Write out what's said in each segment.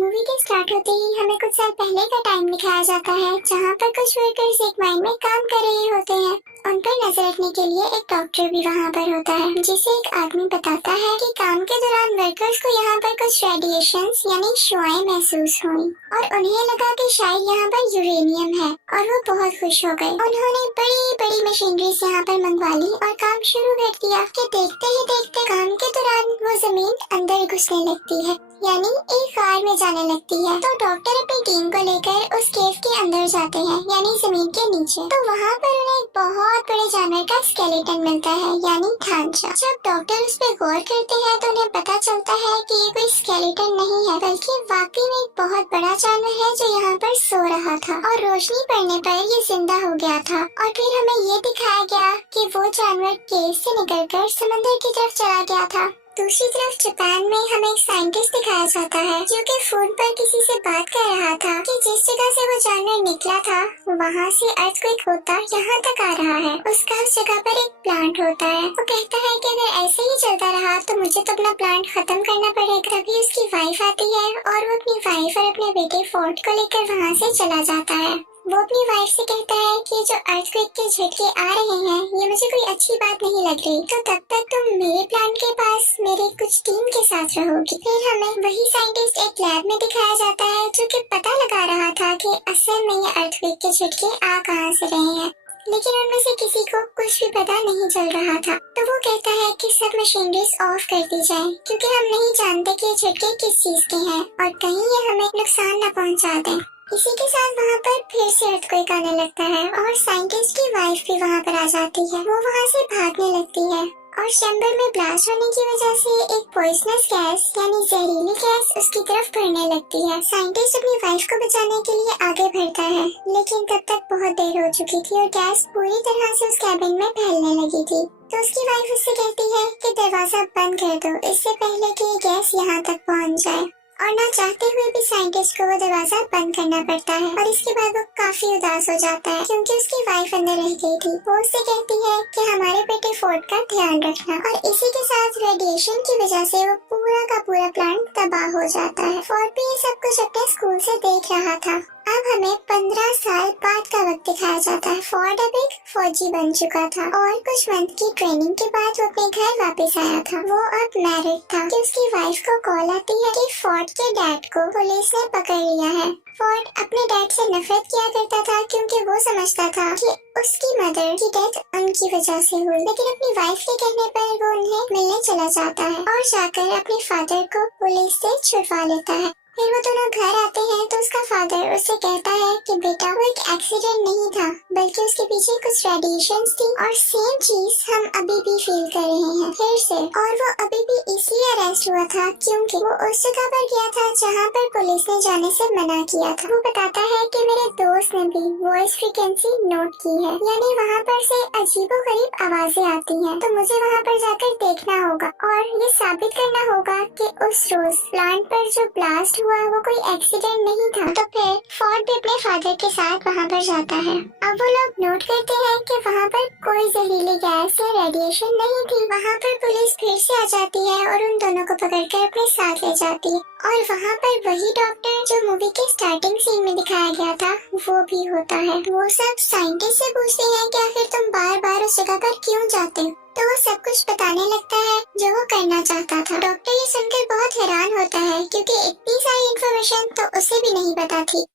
Movie के start होते ही हमें कुछ साल पहले का टाइम दिखाया जाता है, जहाँ पर कुछ वर्कर्स एक माइन में काम कर रहे होते हैं। उन पर नजर रखने के लिए एक डॉक्टर भी वहाँ पर होता है, जिसे एक आदमी बताता है कि काम के दौरान वर्कर्स को यहाँ पर कुछ रेडिएशंस यानी शुआएं महसूस हुई और उन्हें लगा कि शायद यहाँ पर यूरेनियम है और वो बहुत खुश हो गए। उन्होंने बड़ी बड़ी मशीनरी यहाँ पर मंगवा ली और काम शुरू कर दिया कि देखते ही देखते काम के दौरान वो जमीन अंदर घुसने लगती है, यानी एक कार में जाने लगती है। तो डॉक्टर अपनी टीम को लेकर उस केव के अंदर जाते हैं, यानी जमीन के नीचे। तो वहाँ पर उन्हें एक बहुत बड़े जानवर का स्केलेटन मिलता है, यानी ढांचा। जब डॉक्टर उस पर गौर करते हैं तो उन्हें पता चलता है कि ये कोई स्केलेटन नहीं है, बल्कि वाकई में एक बहुत बड़ा जानवर है जो यहाँ पर सो रहा था और रोशनी पड़ने पर ये जिंदा हो गया था। और फिर हमें ये दिखाया गया कि वो जानवर केव से निकलकर समंदर की तरफ चला गया था। दूसरी तरफ जापान में हमें एक साइंटिस्ट दिखाया जाता है जो कि फोन पर किसी से बात कर रहा था कि जिस जगह से वो जानवर निकला था वहाँ से अर्थक्वेक होता यहाँ तक आ रहा है। उसका उस जगह पर एक प्लांट होता है। वो कहता है कि अगर ऐसे ही चलता रहा तो मुझे तो अपना प्लांट खत्म करना पड़ेगा। तभी उसकी वाइफ आती है और वो अपनी वाइफ और अपने बेटे फोर्ड को लेकर वहाँ से चला जाता है। वो अपनी वाइफ से कहता है कि जो अर्थक्वेक के झटके आ रहे हैं ये मुझे कोई अच्छी बात नहीं लग रही, तो तब तक तुम मेरे प्लांट के पास मेरे कुछ टीम के साथ रहोगी। फिर हमें वही साइंटिस्ट एक लैब में दिखाया जाता है जो कि पता लगा रहा था कि असल में ये अर्थक्वेक के झटके आ कहाँ से रहे हैं, लेकिन उनमें से किसी को कुछ भी पता नहीं चल रहा था। तो वो कहता है कि सब मशीनरीज ऑफ कर दी जाए, क्योंकि हम नहीं जानते कि ये झटके किस चीज के हैं और कहीं ये हमें नुकसान न पहुंचा दें। इसी के साथ वहाँ पर फिर से अर्थक्वेक आने लगता है और साइंटिस्ट की वाइफ भी वहाँ पर आ जाती है। वो वहाँ से भागने लगती है और चैम्बर में ब्लास्ट होने की वजह से एक पॉइजनस गैस यानी जहरीली गैस उसकी तरफ बढ़ने लगती है। साइंटिस्ट अपनी वाइफ को बचाने के लिए आगे बढ़ता है, लेकिन तब तक बहुत देर हो चुकी थी और गैस पूरी तरह से उस कैबिन में फैलने लगी थी। तो उसकी वाइफ उससे कहती है कि दरवाजा बंद कर दो इससे पहले कि ये गैस यहाँ तक पहुँच जाए। और ना चाहते हुए भी साइंटिस्ट को वो दरवाजा बंद करना पड़ता है और इसके बाद वो काफी उदास हो जाता है क्योंकि उसकी वाइफ अंदर रह गई थी। वो उससे कहती है कि हमारे बेटे फोर्ड का ध्यान रखना, और इसी के साथ रेडिएशन की वजह से वो पूरा का पूरा प्लांट तबाह हो जाता है। फोर्ड भी ये सब कुछ अपने स्कूल से देख रहा था। अब हमें 15 साल बाद का वक्त दिखाया जाता है। फोर्ड अब एक फौजी बन चुका था और कुछ मंथ की ट्रेनिंग के बाद वो अपने घर वापस आया था। वो अब मैरिड था कि उसकी वाइफ को कॉल आती है कि फोर्ड के डैड को पुलिस ने पकड़ लिया है। फोर्ड अपने डैड से नफरत किया करता था क्योंकि वो समझता था कि उसकी मदर की डेथ उनकी वजह से हुई, लेकिन अपनी वाइफ के कहने पर वो उन्हें मिलने चला जाता है और जाकर अपने फादर को पुलिस से छुड़वा लेता है। फिर वो दोनों घर आते हैं तो उसका फादर उससे कहता है कि बेटा वो एक एक्सीडेंट नहीं था, बल्कि उसके पीछे कुछ रेडिएशंस थी और सेम चीज हम अभी भी फील कर रहे हैं फिर से। और वो अभी भी इसलिए अरेस्ट हुआ था क्योंकि वो उस जगह पर गया था जहाँ पर पुलिस ने जाने से मना किया था। वो बताता है कि मेरे दोस्त ने भी वॉइस फ्रीक्वेंसी नोट की है, यानी वहाँ पर से अजीबोगरीब आवाजें आती हैं। तो मुझे वहाँ पर जाकर देखना होगा और ये साबित करना होगा कि उस रोज प्लांट पर जो ब्लास्ट हुआ वो कोई एक्सीडेंट नहीं था। तो फिर फोर्ड भी अपने फादर के साथ वहाँ पर जाता है। अब वो लोग नोट करते हैं कि वहाँ पर कोई जहरीली गैस या रेडिएशन नहीं थी। वहाँ पर पुलिस फिर से आ जाती है और उन दोनों को पकड़कर अपने साथ ले जाती है और वहाँ पर वही डॉक्टर जो मूवी के स्टार्टिंग सीन में दिखाया गया था वो भी होता है। वो सब साइंटिस्ट से पूछते हैं कि आखिर तुम बार बार उस जगह पर क्यों जाते हो, तो वो सब कुछ बताने लगता है जो वो करना चाहता था। डॉक्टर ये सुनकर बहुत हैरान होता है क्योंकि इतनी सारी इन्फॉर्मेशन तो उसे भी नहीं पता थी।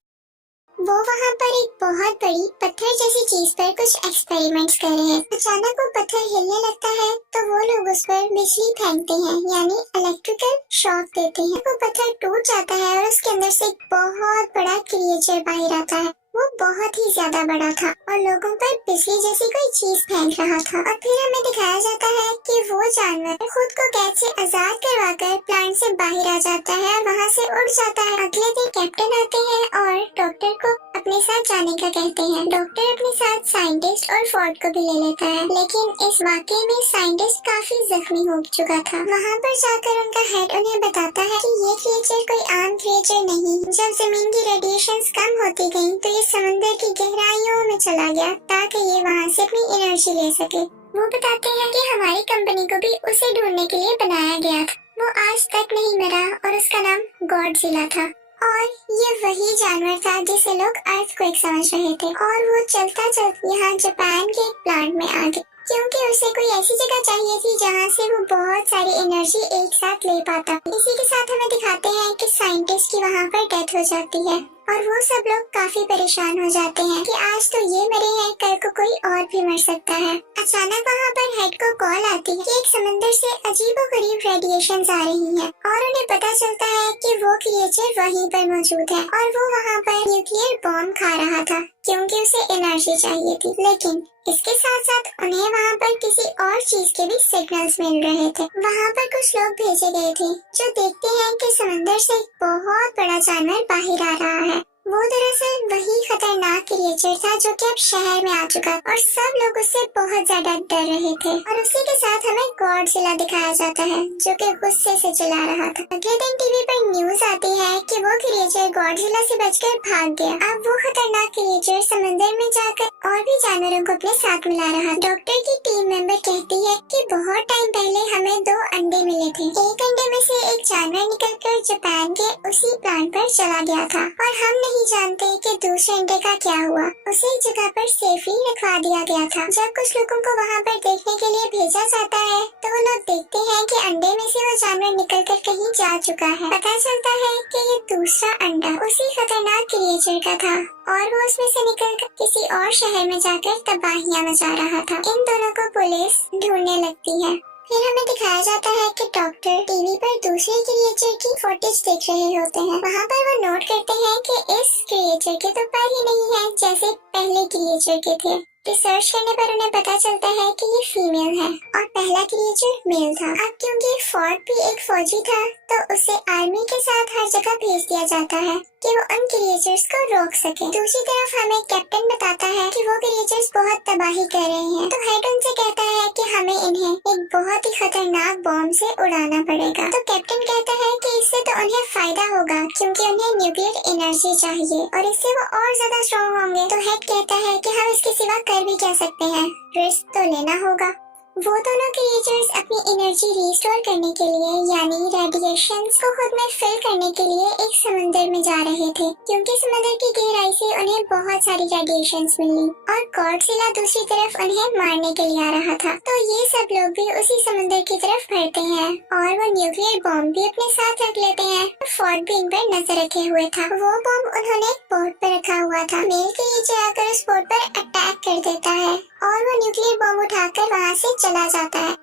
वो वहाँ पर एक बहुत बड़ी पत्थर जैसी चीज पर कुछ एक्सपेरिमेंट्स कर रहे हैं। अचानक वो पत्थर हिलने लगता है तो वो लोग उस पर बिजली फेंकते हैं, यानी इलेक्ट्रिकल शॉक देते हैं। वो पत्थर टूट जाता है और उसके अंदर से एक बहुत बड़ा क्रिएचर बाहर आता है। वो बहुत ही ज्यादा बड़ा था और लोगों पर बिजली जैसी कोई चीज फेंक रहा था। और फिर हमें दिखाया जाता है कि वो जानवर खुद को कैद से आजाद करवाकर प्लांट से बाहर आ जाता है और वहाँ से उड़ जाता है। अगले दिन कैप्टन आते हैं और डॉक्टर को अपने साथ जाने का कहते हैं। डॉक्टर अपने साथ साइंटिस्ट और फोर्ड को भी ले लेता है, लेकिन इस वाकये में साइंटिस्ट काफी जख्मी हो चुका था। वहाँ पर जाकर उनका हेड उन्हें बताता है कि ये क्रिएचर कोई आम क्रिएचर नहीं। जब जमीन की रेडिएशंस कम होती गयी तो ये समुद्र की गहराइयों में चला गया ताकि ये वहाँ से अपनी एनर्जी ले सके। वो बताते हैं कि हमारी कंपनी को भी उसे ढूंढने के लिए बनाया गया था। वो आज तक नहीं मरा और उसका नाम गॉडजिला था। और ये वही जानवर था जिसे लोग अर्थक्वेक समझ रहे थे, और वो चलता चलता यहाँ जापान के एक प्लांट में आ गया, क्योंकि उसे कोई ऐसी जगह चाहिए थी जहाँ से वो बहुत सारी एनर्जी एक साथ ले पाता। इसी के साथ हमें दिखाते हैं कि साइंटिस्ट की वहाँ पर डेथ हो जाती है और वो सब लोग काफी परेशान हो जाते हैं कि आज तो ये मरे हैं, कल को कोई और भी मर सकता है। अचानक वहाँ पर हेड को कॉल आती है कि एक समंदर से अजीबोगरीब रेडिएशंस आ रही हैं और उन्हें पता चलता है कि वो क्रिएचर वहीं पर मौजूद है और वो वहाँ पर न्यूक्लियर बॉम्ब खा रहा था क्योंकि उसे एनर्जी चाहिए थी। लेकिन इसके साथ साथ उन्हें वहाँ पर किसी और चीज के भी सिग्नल्स मिल रहे थे। वहाँ पर कुछ लोग भेजे गए थे जो देखते हैं कि समंदर से एक बहुत बड़ा जानवर बाहर आ रहा है। वो दरअसल वही खतरनाक क्रिएचर था जो कि अब शहर में आ चुका और सब लोग उससे बहुत ज्यादा डर रहे थे। और उसी के साथ हमें गॉडजिला दिखाया जाता है जो कि गुस्से से चिल्ला रहा था। अगले दिन टीवी पर न्यूज आती है कि वो क्रिएचर गॉडजिला से बचकर भाग गया। अब वो खतरनाक क्रिएचर समंदर में जाकर और भी जानवरों को अपने साथ मिला रहा। डॉक्टर की टीम मेंबर कहती है कि बहुत टाइम पहले हमें 2 अंडे मिले थे। एक अंडे में से एक जानवर निकलकर जापान के उसी प्लांट पर चला गया था और हम नहीं जानते कि दूसरे अंडे का क्या हुआ। उसे एक जगह पर सेफली रखवा दिया गया था। जब कुछ लोगों को वहाँ पर देखने के लिए भेजा जाता है तो वो लोग देखते हैं कि अंडे में से वो जानवर निकलकर कहीं जा चुका है। पता चलता है कि ये दूसरा अंडा उसी खतरनाक क्रिएचर का था और वो उसमें से निकलकर किसी और शहर में जाकर तबाहियां मचा रहा था। इन दोनों को पुलिस ढूंढने लगती है। फिर हमें दिखाया जाता है कि डॉक्टर टीवी पर दूसरे क्रिएचर की फुटेज देख रहे होते हैं। वहाँ पर वो नोट करते हैं कि इस क्रिएचर के तो पैर ही नहीं है जैसे पहले क्रिएचर के थे। रिसर्च करने पर उन्हें पता चलता है कि ये फीमेल है और पहला क्रिएचर मेल था। अब क्योंकि फोर्ड भी एक फौजी था तो उसे आर्मी के साथ हर जगह भेज दिया जाता है कि वो उन क्रिएचर्स को रोक सके। दूसरी तरफ हमें कैप्टन बताता है कि वो क्रिएचर्स बहुत तबाही कर रहे हैं, तो हेड उनसे कहता है कि हमें इन्हें एक बहुत ही खतरनाक बॉम्ब से उड़ाना पड़ेगा। तो कैप्टन कहता है कि इससे तो उन्हें फायदा होगा क्योंकि उन्हें न्यूक्लियर एनर्जी चाहिए और इससे वो और ज्यादा स्ट्रॉन्ग होंगे। तो हेड कहता है कि हम इसके सिवा कर भी क्या सकते हैं, रिस्क तो लेना होगा। वो दोनों क्रिएचर्स अपनी एनर्जी रिस्टोर करने के लिए यानी रेडिएशंस को खुद में फिल करने के लिए एक समंदर में जा रहे थे क्योंकि समंदर की गहराई से उन्हें बहुत सारी रेडिएशंस मिली और गॉडजिला दूसरी तरफ उन्हें मारने के लिए आ रहा था। तो ये सब लोग भी उसी समंदर की तरफ बढ़ते हैं और वो न्यूक्लियर बॉम्ब भी अपने साथ रख लेते हैं। फोर्ड भी इन पर नजर रखे हुए था। वो बॉम्ब उन्होंने एक बोट पर रखा हुआ था। मेल क्रिएचर आकर उस बोट पर अटैक कर देता है और वो न्यूक्लियर बॉम्ब उठाकर वहाँ से चला जाता है।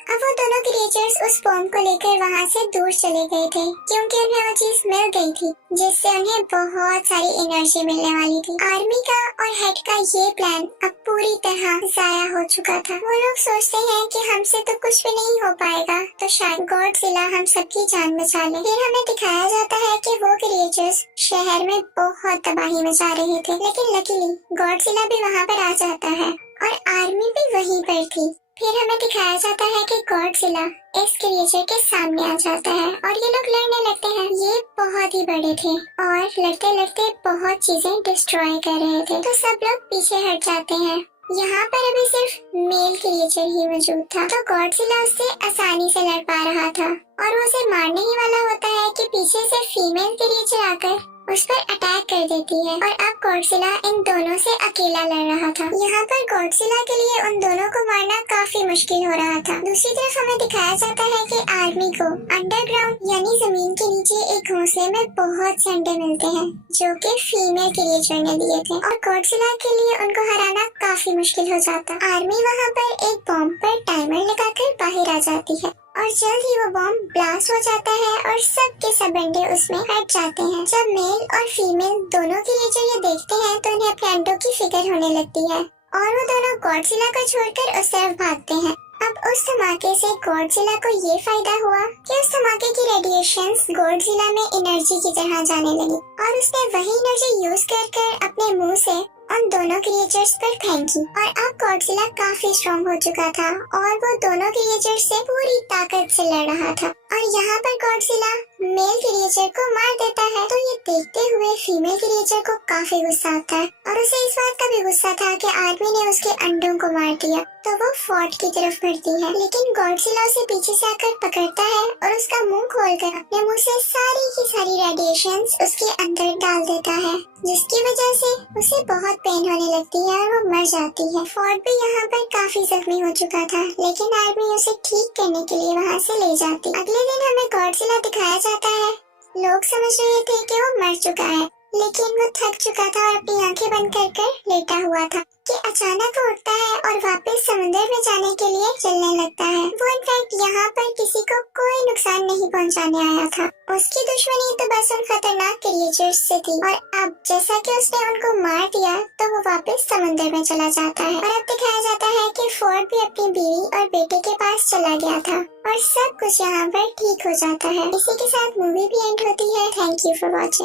अब वो दोनों क्रिएचर्स उस बॉम्ब को लेकर वहाँ से दूर चले गए थे क्योंकि उन्हें वो चीज मिल गई थी जिससे उन्हें बहुत सारी एनर्जी मिलने वाली थी। आर्मी का और हेड का ये प्लान अब पूरी तरह जाया हो चुका था। वो लोग सोचते हैं कि हमसे तो कुछ भी नहीं हो पाएगा तो शायद गॉडजिला हम सबकी जान बचा ले। फिर हमें दिखाया जाता है कि वो क्रिएचर्स शहर में बहुत तबाही मचा रहे थे, लेकिन लकीली गॉडजिला भी वहाँ पर आ जाता है और आर्मी भी वहीं पर थी। फिर हमें दिखाया जाता है कि गॉडजिला इस क्रिएचर के सामने आ जाता है और ये लोग लड़ने लगते हैं। ये बहुत ही बड़े थे और लड़ते लड़ते बहुत चीजें डिस्ट्रॉय कर रहे थे, तो सब लोग पीछे हट जाते हैं। यहाँ पर अभी सिर्फ मेल क्रिएचर ही मौजूद था, तो गॉडजिला उससे आसानी से लड़ पा रहा था और वो उसे मारने ही वाला होता है कि पीछे से फीमेल क्रिएचर आकर उस पर अटैक कर देती है और अब गॉडजिला इन दोनों से अकेला लड़ रहा था। यहाँ पर गॉडजिला के लिए उन दोनों को मारना काफी मुश्किल हो रहा था। दूसरी तरफ हमें दिखाया जाता है कि आर्मी को अंडरग्राउंड यानी जमीन के नीचे एक घोंसले में बहुत से अंडे मिलते हैं जो कि फीमेल क्रिएचर ने दिए थे और गॉडजिला के लिए उनको हराना काफी मुश्किल हो जाता। आर्मी वहाँ पर एक बॉम्ब पर टाइमर लगाकर बाहर आ जाती है और जल्द ही वो बॉम्ब ब्लास्ट हो जाता है और सब के सब अंडे उसमें हट जाते हैं। जब मेल और फीमेल दोनों क्रिएचर ये देखते हैं तो उन्हें अपने अंडों की फिक्र होने लगती है और वो दोनों गॉडजिला को छोड़कर उस तरफ भागते हैं। अब उस धमाके से गॉडजिला को ये फायदा हुआ कि उस धमाके की रेडिएशंस गॉडजिला में एनर्जी की तरह जाने लगी और उसने वही एनर्जी यूज कर अपने मुंह से उन दोनों क्रिएचर्स पर फेंकी और अब गॉडजिला काफी स्ट्रॉन्ग हो चुका था और वो दोनों क्रिएचर्स से पूरी ताकत से लड़ रहा था। और यहाँ पर गॉडजिला मेल क्रिएचर को मार देता है। तो ये देखते हुए फीमेल क्रिएचर को काफी गुस्सा आता है और उसे इस बात का भी गुस्सा था कि आदमी ने उसके अंडों को मार दिया। तो वो फोर्ट की तरफ बढ़ती है, लेकिन गॉडजिला उसे पीछे से आकर पकड़ता है और उसका मुंह खोलकर अपने मुंह से सारी की सारी रेडिएशंस उसके अंदर डाल देता है, जिसकी वजह से उसे बहुत पेन होने लगती है और वो मर जाती है। फोर्ट भी यहाँ पर काफी जख्मी हो चुका था, लेकिन आर्मी उसे ठीक करने के लिए वहाँ से ले जाती। अगले दिन हमें गॉडजिला दिखाया जाता है। लोग समझ रहे थे कि वो मर चुका है, लेकिन वो थक चुका था और अपनी आंखें बंद कर लेटा हुआ था कि अचानक वो उठता है और वापस समुद्र में जाने के लिए चलने लगता है। वो इनफैक्ट यहाँ पर किसी को कोई नुकसान नहीं पहुँचाने आया था। उसकी दुश्मनी तो बस उन खतरनाक क्रिएचर्स से थी और अब जैसा कि उसने उनको मार दिया तो वो वापस समुद्र में चला जाता है। और अब दिखाया जाता है कि फोर्ड भी अपनी बीवी और बेटे के पास चला गया था और सब कुछ यहाँ पर ठीक हो जाता है। इसी के साथ मूवी भी एंड होती है। Thank you for watching.